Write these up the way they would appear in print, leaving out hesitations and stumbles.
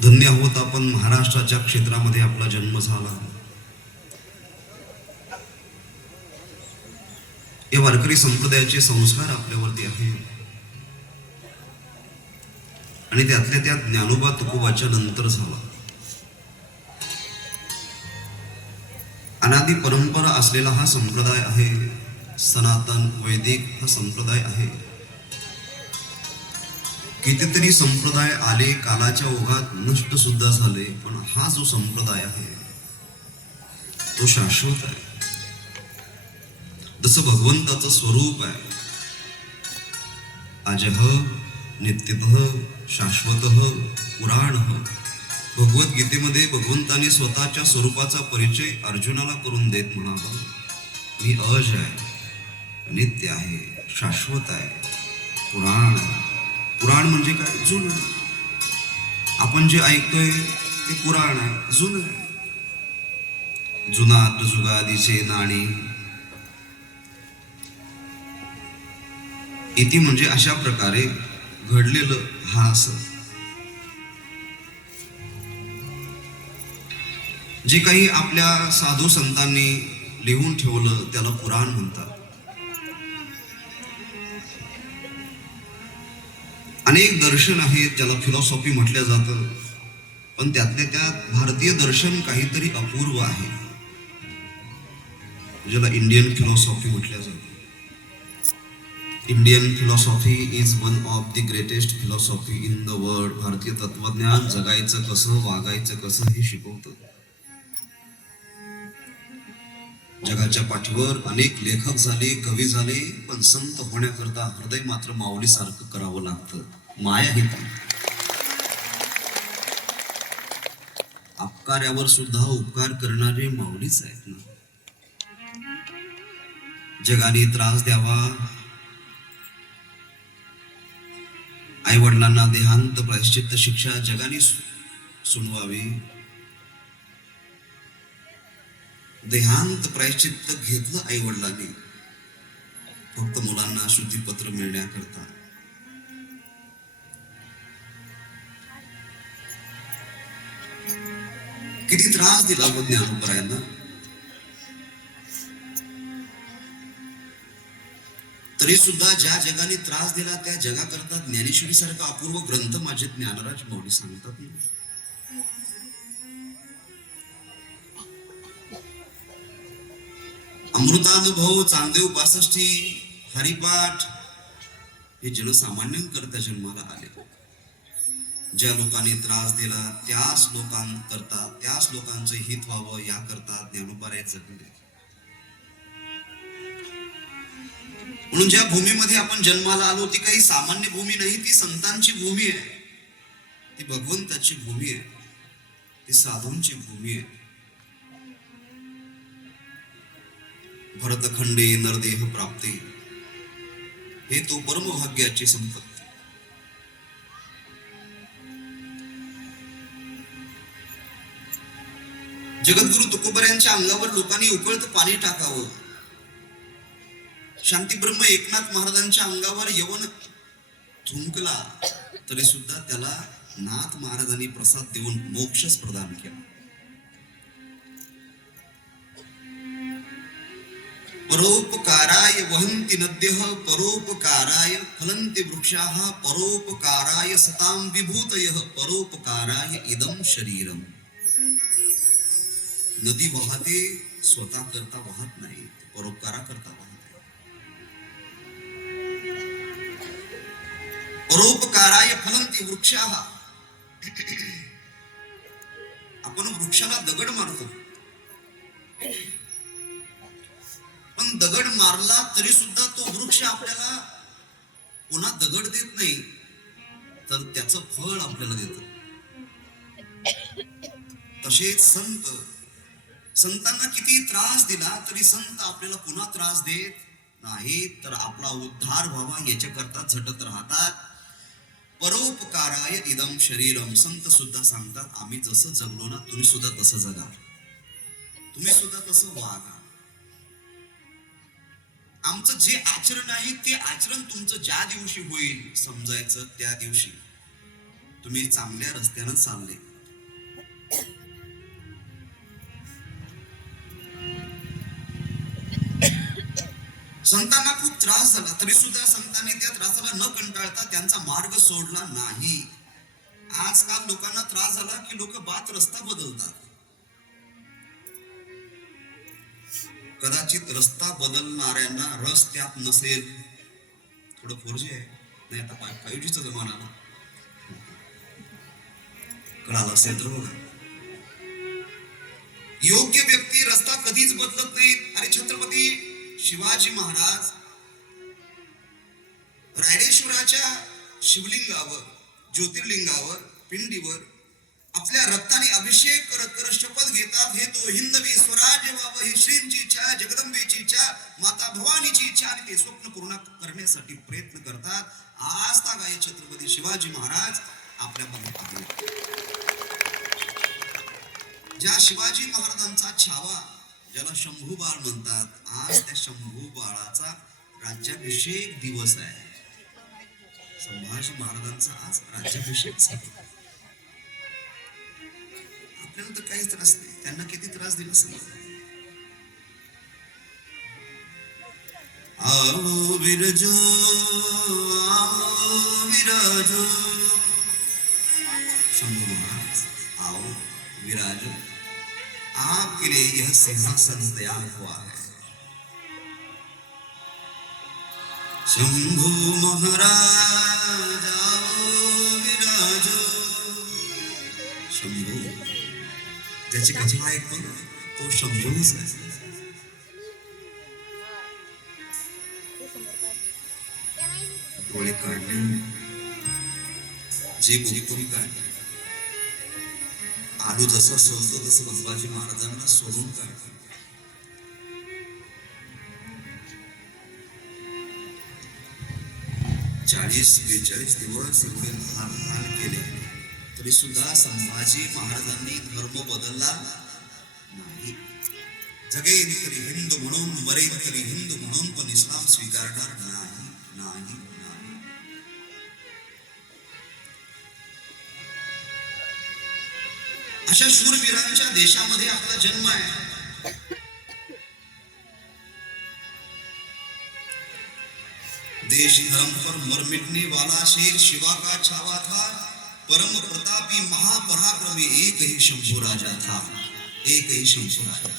धन्य आहोत आपण महाराष्ट्राच्या क्षेत्रामध्ये आपला जन्म झाला. या वारकरी संप्रदायाचे संस्कार आपल्यावरती आहेत आणि त्यातल्या त्यात ज्ञानोबा तुकोबाच्या नंतर झाला. अनादी परंपरा असलेला हा संप्रदाय आहे. सनातन वैदिक हा संप्रदाय आहे. कितीतरी संप्रदाय आले, कालाच्या ओघात नष्ट सुद्धा झाले, पण हा जो संप्रदाय आहे तो शाश्वत आहे. जसं भगवंताचं स्वरूप आहे, अजह नित्यतः शाश्वतः पुराणः. भगवद्गीतेमध्ये भगवंताने स्वतःच्या स्वरूपाचा परिचय अर्जुनाला करून देत म्हणाला, मी अज आहे, नित्य आहे, शाश्वत आहे, पुराण आहे. पुराण म्हणजे काय? जुनं. आपण जे ऐकतोय ते पुराण आहे, जुनं आहे. जुनाट जुगादीचे नाणी. इति म्हणजे अशा प्रकारे घडलेलं. हा असं जे काही आपल्या साधू संतांनी लिहून ठेवलं त्याला पुराण म्हणतात. अनेक दर्शन आहेत ज्याला फिलॉसॉफी म्हटलं जातं, पण त्यातल्या त्यात भारतीय दर्शन काहीतरी अपूर्व आहे, ज्याला इंडियन फिलॉसॉफी म्हटलं जातं. Indian philosophy is one of the greatest philosophy in the world. भारतीय तत्वज्ञान जगायचं कसं, वागायचं कसं हे शिकवतं. जगाच्या पाठीवर अनेक लेखक झाले, कवी झाले, पण संत होण्याकरता हृदय मात्र माऊलीसारखं करावं लागतं. माया ही अपकार्यावर सुद्धा उपकार करणारे माऊलीच आहेत ना. जगाने त्रास द्यावा, आई वडिलांना देहांत प्रायश्चित्त शिक्षा जगाने सुनवावी. देहांत प्रायश्चित्त घेतलं आई वडिलांनी फक्त मुलांना शुद्धीपत्र मिळण्याकरता. किती त्रास दिला व ज्ञानोबरायांना. तरी सुद्धा ज्या जगाने त्रास दिला त्या जगाकरता ज्ञानेश्वरी सारखा अपूर्व ग्रंथ माझे ज्ञानराज माऊली सांगतात. अमृतानुभव, चांदेव 65, हरिपाठ हे जनसामान्य करता जन्माला आले. ज्या लोकांनी त्रास दिला त्याच लोकांकरता, त्याच लोकांचे हित व्हावं याकरता ज्ञानोबराय जगले. म्हणून ज्या भूमीमध्ये आपण जन्माला आलो ती काही सामान्य भूमी नाही, ती संतांची भूमी आहे, ती भगवंताची भूमी आहे, ती साधूंची भूमी आहे. भरतखंडे नरदेह प्राप्ती हे तो परमभाग्याची संपत्ती. जगद्गुरु तुकोबऱ्यांच्या अंगावर लोकांनी उकळतं पाणी टाकावं. शांतीब्रह्म एकनाथ महाराजांच्या अंगावर यवन थुंकला तरी सुद्धा त्याला नाथ महाराजांनी प्रसाद देऊन मोक्षच प्रदान केला. परोपकाराय वहन्ति नद्यः, परोपकाराय फलन्ति वृक्षाः, परोपकाराय सतां विभूतयः, परोपकाराय इदं शरीरम. नदी वाहते स्वतः करता वाहत नाही, परोपकारा करता वाहते. परोपकाराय फलन्ति वृक्षाः. आपण वृक्षाला दगड मारतो, पण दगड मारला तरी सुद्धा तो वृक्ष आपल्याला पुन्हा दगड देत नाही, तर त्याचं फळ आपल्याला देत. तसेच संतांना किती त्रास दिला तरी संत आपल्याला पुन्हा त्रास देत नाहीत, तर आपला उद्धार व्हावा याच्याकरता झटत राहतात. परोपकाराय इदम शरीरम. संत सुद्धा सांगतात, आम्ही जसं जगलो ना तुम्ही सुद्धा तसं जगा, तुम्ही सुद्धा तसं वागा. आमचं जे आचरण आहे ते आचरण तुमचं ज्या दिवशी होईल समजायचं त्या दिवशी तुम्ही चांगल्या रस्त्यानं चालले, संतांना खूप त्रास झाला, तरी सुद्धा संतांनी त्या त्रासाला न कंटाळता त्यांचा मार्ग सोडला नाही. आजकाल लोकांना त्रास झाला की लोक बात रस्ता बदलतात. कदाचित रस्ता बदलणाऱ्यांना रस त्यात नसेल. थोडं 4G आहे, नाही आता 5G चा जमाना आला. कळालं असेल तर बघा. योग्य व्यक्ती रस्ता कधीच बदलत नाहीत. आणि छत्रपती शिवाजी महाराज रायरेश्वराच्या शिवलिंगावर, ज्योतिर्लिंगावर, पिंडीवर आपल्या रक्ताने अभिषेक करत करत शपथ घेतात, हे तो हिंदवी स्वराज्य व्हावं ही श्रींची इच्छा, जगदंबेची इच्छा, माता भवानीची इच्छा, आणि ते स्वप्न पूर्ण करण्यासाठी प्रयत्न करतात. आज तागाय छत्रपती शिवाजी महाराज आपल्यामध्ये आहेत. ज्या शिवाजी महाराजांचा छावा, ज्याला शंभू बाळ म्हणतात, आज त्या शंभू बाळाचा राज्याभिषेक दिवस आहे. संभाजी महाराजांचा आज राज्याभिषेक झाला. आपल्याला तर काहीच त्रास नाही, त्यांना किती त्रास दिला समज. आओ विरजो, आओ विराजो, शंभू महाराज आओ विराजो, आपके लिए यह सिंहासन तैयार हुआ है. शंभू महाराज आओ विराजो. शंभू, ज्याची कथा ऐकतो तो शंभूच आहे. डोळे काढले, जे भूमिपुरी काढले, आलू जसं सोलतो तसं संभाजी महाराजांना सोडून काढलं. 40-42 दिवस एवढे हाल केले, तरी सुद्धा संभाजी महाराजांनी धर्म बदलला नाही. जगेन तरी हिंदू म्हणून, मरेन तरी हिंदू म्हणून, पण इस्लाम स्वीकारणार नाही, नाही, नाही. अशा शूरवीरांच्या देशामध्ये आपला जन्म आहे. देश धर्म पर मर मिटने वाला शेर शिवा का छावा था, परम प्रतापी महापराक्रमी एक ही शंभू राजा था, एक ही शंभू राजा.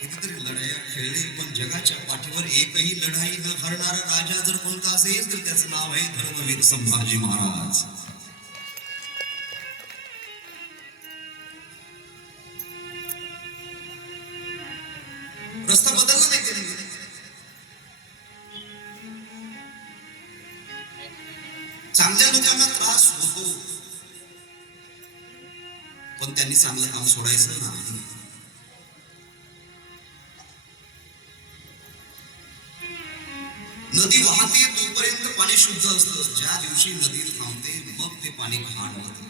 कितीतरी लढाया खेळले, पण जगाच्या पाठीवर एकही लढाई न हरणारा राजा जर कोणता असेल तर त्याचं नाव आहे धर्मवीर संभाजी महाराज. रस्ता बदलला नाही त्यांनी. चांगल्या लोकांना त्रास होतो, पण त्यांनी चांगलं काम सोडायचं नाही. नदी वाहते तोपर्यंत पाणी शुद्ध असतं. ज्या दिवशी नदी थांबते मग ते पाणी घाण होतं,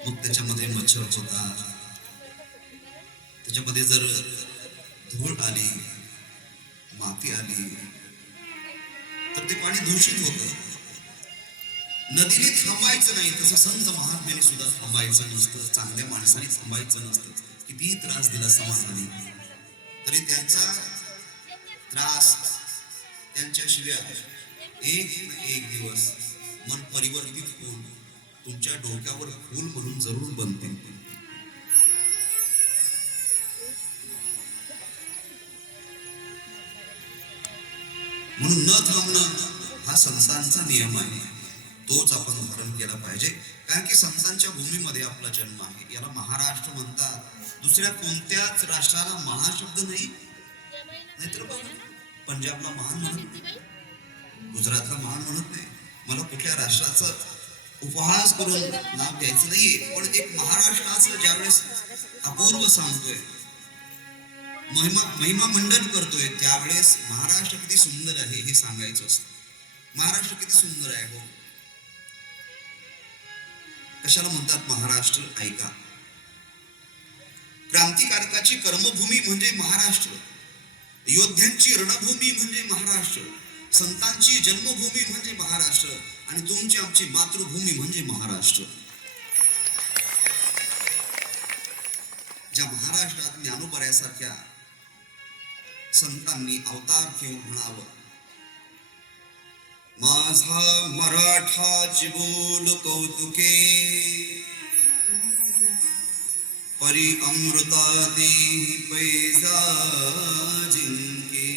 मग त्याच्यामध्ये मच्छर होतात, त्याच्यामध्ये जर धूळ आली, माती आली तर ते पाणी दूषित होतं. नदीने थांबायचं नाही, तसं संत महात्म्याने सुद्धा थांबायचं नसतं, चांगल्या माणसाने थांबायचं नसतं. कितीही त्रास दिला समाजाने तरी त्यांचा त्रास, त्यांच्या शिव्या एक ना एक दिवस मन परिवर्तित होऊन तुमच्या डोक्यावर फूल म्हणून जरूर बनते. म्हणून न थांबणं हा संतांचा नियम आहे, तोच आपण धारण केला पाहिजे. कारण की संतांच्या भूमीमध्ये आपला जन्म आहे. याला महाराष्ट्र म्हणतात. दुसऱ्या कोणत्याच राष्ट्राला महाशब्द नाही. नाहीतर बघा, पंजाबला महान म्हणत नाही, गुजरातला महान म्हणत नाही. मला कुठल्या राष्ट्राचं उपहास करून नाव द्यायचं नाहीये, पण एक महाराष्ट्राचं ज्यावेळेस अपूर्व सांगतोय, महिमा मंडन करतोय, त्यावेळेस महाराष्ट्र किती सुंदर आहे हे सांगायचं असतं. महाराष्ट्र किती सुंदर आहे. हो, कशाला म्हणतात महाराष्ट्र? ऐका, क्रांतिकारकाची कर्मभूमी म्हणजे महाराष्ट्र, योद्ध्यांची रणभूमी म्हणजे महाराष्ट्र, संतांची जन्मभूमी म्हणजे महाराष्ट्र, आणि तुमची आमची मातृभूमी म्हणजे महाराष्ट्र. ज्या महाराष्ट्रात ज्ञानोबऱ्यासारख्या संतांनी अवतार घेऊन म्हणावं, माझा मराठाची बोल कौतुके, परी अमृता देही पैजा जिंके,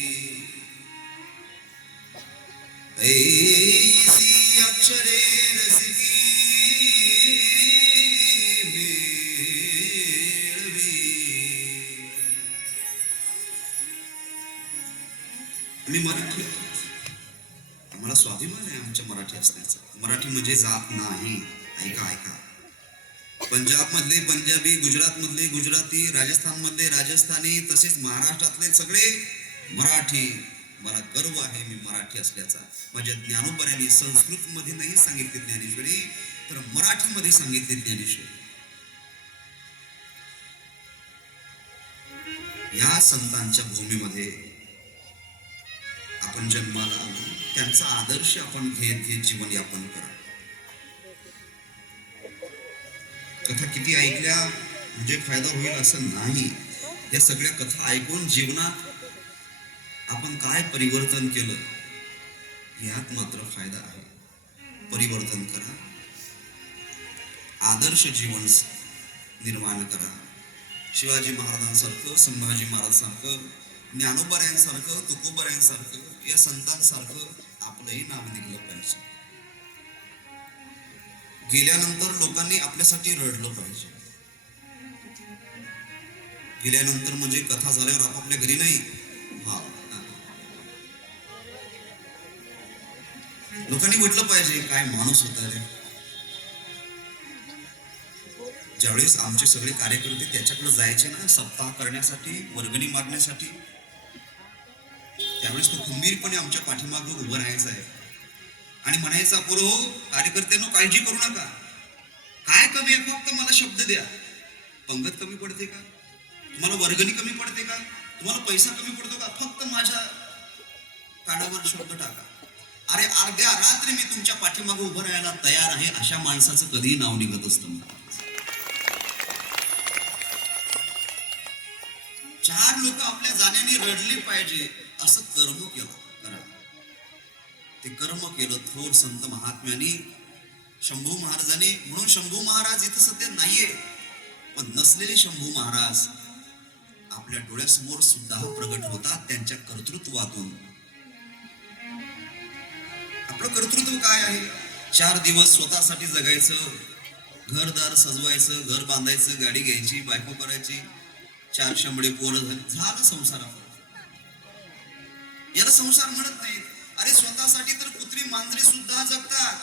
ऐसी अक्षरे रसिकी मेळवी. आम्ही मराठी, आम्हाला स्वाभिमान आहे आमच्या मराठी असण्याचा. मराठी म्हणजे जात नाही. ऐका ऐका, पंजाब मधले पंजाबी, गुजरात मधले गुजराती, राजस्थान मधले राजस्थानी, तसेच महाराष्ट्रातले सगळे मराठी. मला गर्व आहे मी मराठी असल्याचा. माझ्या ज्ञानोबऱ्यांनी संस्कृत मध्ये नाही सांगितले ज्ञानेश्वरी, तर मराठी मध्ये सांगितले ज्ञानेश्वरी. या संतांच्या भूमीमध्ये आपण जन्माला आलो, त्यांचा आदर्श आपण घेत घेत जीवन यापन करा. कथा किती ऐकल्या म्हणजे फायदा होईल असं नाही. या सगळ्या कथा ऐकून जीवनात आपण काय परिवर्तन केलं यात मात्र फायदा आहे. परिवर्तन करा, आदर्श जीवन निर्माण करा. शिवाजी महाराजांसारखं, संभाजी महाराजांसारखं, ज्ञानोबऱ्यांसारखं, तुकोबऱ्यांसारखं, या संतांसारखं आपलंही नाव निघलं पाहिजे. गेल्यानंतर लोकांनी आपल्यासाठी रडलं पाहिजे. गेल्यानंतर म्हणजे कथा झाल्यावर आपापल्या घरी नाही. लोकांनी म्हटलं पाहिजे काय माणूस होता रे. ज्यावेळेस आमचे सगळे कार्यकर्ते त्याच्याकडे जायचे ना सप्ताह करण्यासाठी, वर्गणी मागण्यासाठी, त्यावेळेस तो खंबीरपणे आमच्या पाठीमागे उभं राहायचा आहे आणि म्हणायचा, पोरो कार्यकर्त्यांनो काळजी करू नका, काय कमी आहे फक्त मला शब्द द्या. पंगत कमी पडते का तुम्हाला? वर्गणी कमी पडते का तुम्हाला? पैसा कमी पडतो का? फक्त माझ्या कानावर शब्द टाका. अरे अर्ध्या रात्री मी तुमच्या पाठीमागे उभं राहायला तयार आहे. अशा माणसाचं कधीही नाव निघत असतं. चार लोक आपल्या जाण्याने रडले पाहिजे असं कर्म केलं करा. ते कर्म केलं थोर संत महात्म्यांनी, शंभू महाराजांनी. म्हणून शंभू महाराज इथं सध्या नाहीये, पण नसलेले शंभू महाराज आपल्या डोळ्यासमोर सुद्धा प्रगट होतात त्यांच्या कर्तृत्वातून. आपलं कर्तृत्व काय आहे? 4 दिवस स्वतःसाठी जगायचं, घरदार सजवायचं, घर बांधायचं, गाडी घ्यायची, बायको करायची, 4 शंभडे पोरं झालं संसार. याला संसार म्हणत नाहीत. अरे स्वतःसाठी तर कुत्री मांजरे सुद्धा जगतात,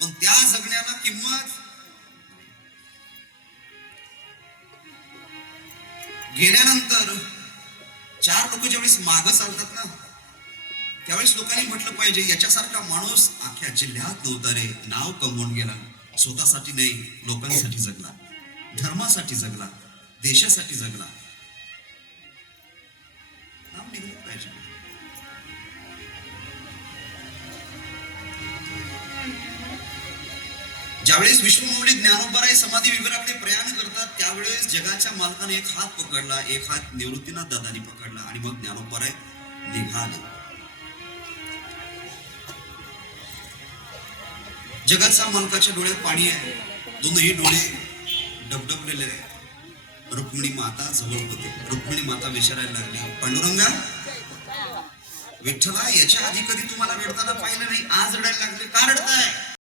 पण त्या जगण्याला किंमत. गेल्यानंतर 4 लोक ज्यावेळेस मागं चालतात ना, त्यावेळेस लोकांनी म्हटलं पाहिजे याच्यासारखा माणूस अख्ख्या जिल्ह्यात नव्हता रे. नाव कमवून गेला, स्वतःसाठी नाही लोकांसाठी जगला, धर्मासाठी जगला, देशासाठी जगला. नाव निघलं पाहिजे. ज्यावेळेस विश्वमौली ज्ञानोबराय समाधी विहाराकडे प्रयाण करतात, त्यावेळेस जगाच्या मालकाने एक हात पकडला, एक हात निवृत्तीनाथ दादानी पकडला आणि मग ज्ञानोबराय निघाले. जगाच्या मालकाच्या डोळ्यात पाणी आहे, दोनही डोळे डबडबलेले आहेत. रुक्मिणी माता जवळ होते. रुक्मिणी माता विचारायला लागली, पांडुरंगा, विठ्ठला, याच्या आधी कधी तुम्हाला रडताना पाहिलं नाही, आज रडायला लागले, का रडताय?